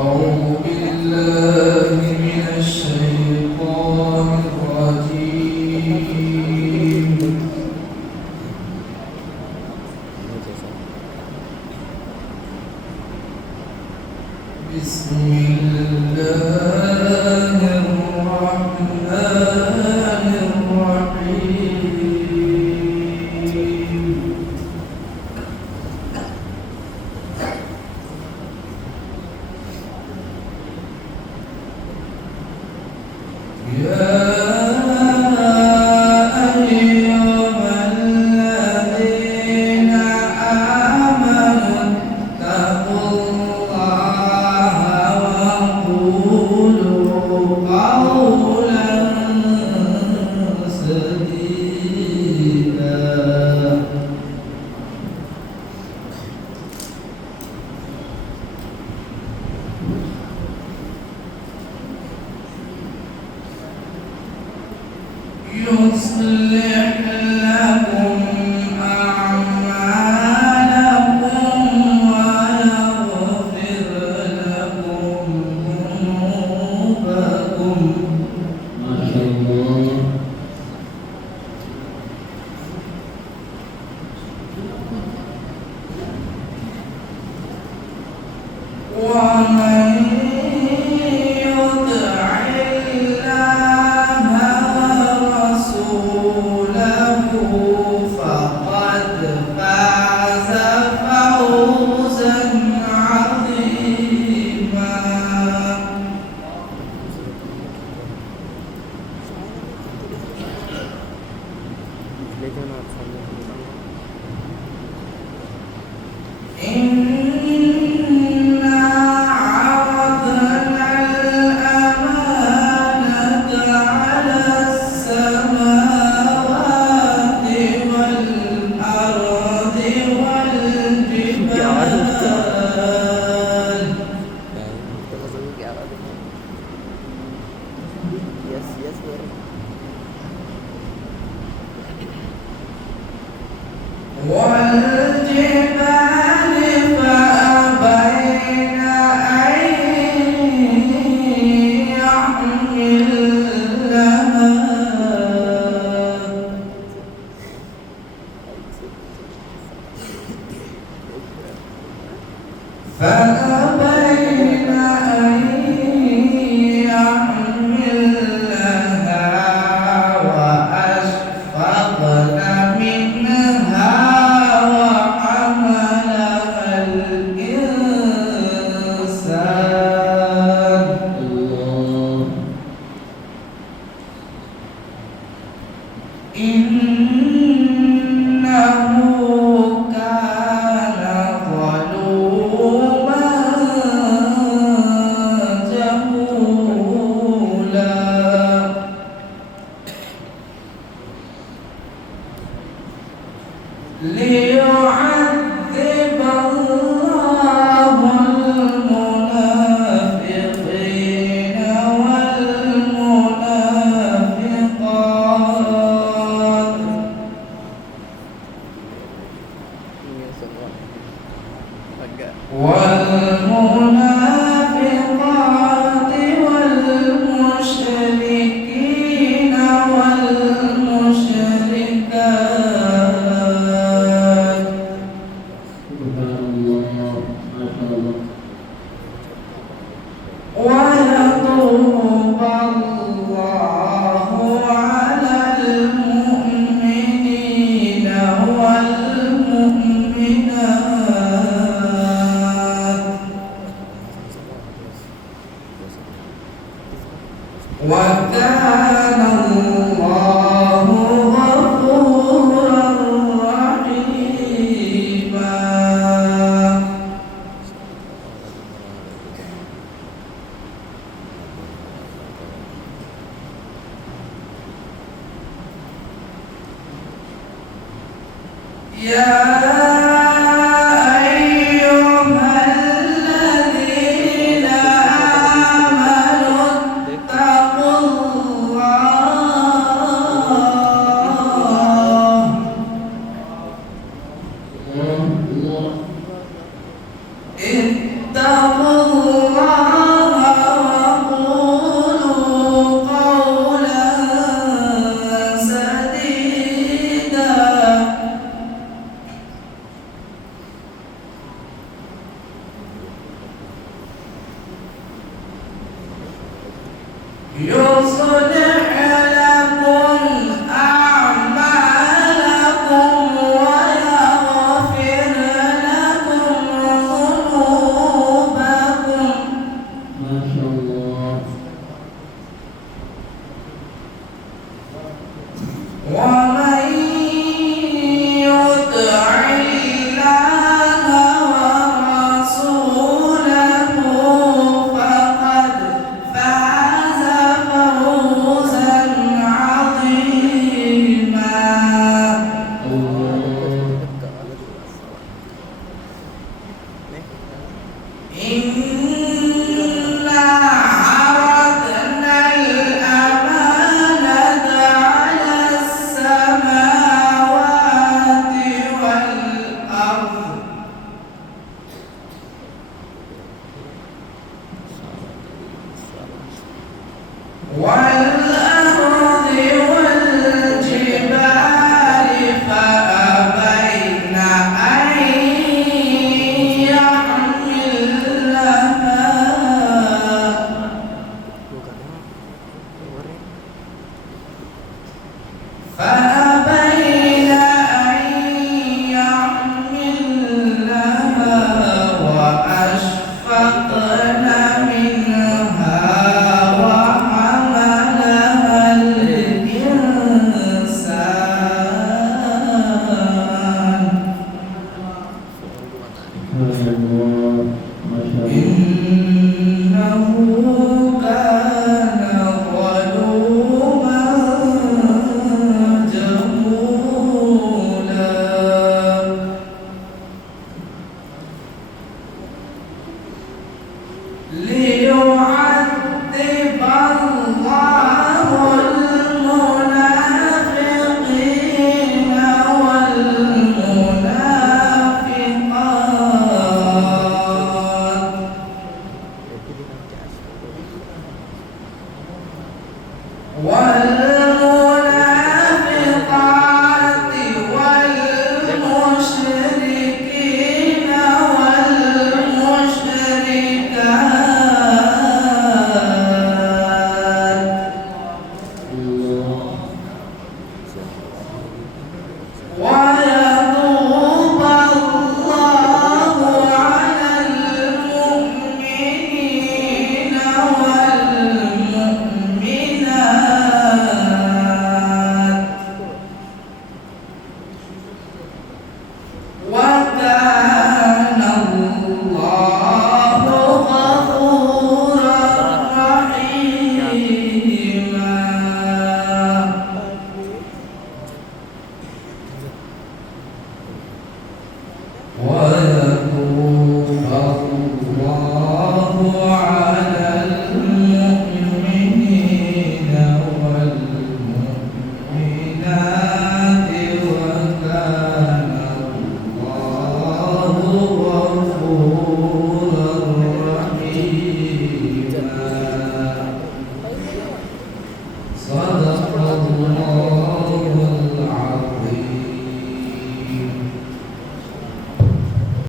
أعوذ بالله من الشيطان الرجيم. بسم الله الرحمن الرحيم. يا أيها الذين آمنوا اتقوا الله وقولوا قولا سديدا يصلح لكم أعمالكم ويغفر لكم ذنوبكم. ما شاء الله. ومن يطع الله ورسوله فقد فاز فوزا عظيما. إنا عرضنا الأمانة على السماوات والأرض والجبال والجبال فأبين أن يحملنها فأبين أن يحملنها وأشفقن منها وحملها الإنسان إنه كان ظلوما جهولا. ليعذب الله المنافقين والمنافقات والمشركين والمشركات. سبحان الله. ما شاء الله. ويتوب الله على المؤمنين والمؤمنات وكان الله غفورا رحيما. يا أيها الذين آمنوا اتقوا الله. اتقوا الله يصلح لكم أعمالكم ويغفر لكم ذنوبكم ما شاء الله. ومن يطع الله ورسوله فقد فاز فوزا عظيما. إنا عرضنا الأمانة على السماوات والأرض والجبال فأبين أن يحملنها وأشفقن منها وحملها الإنسان ما شاء الله. إنه كان ظلوما جهولا. ليعذب الله المنافقين والمنافقات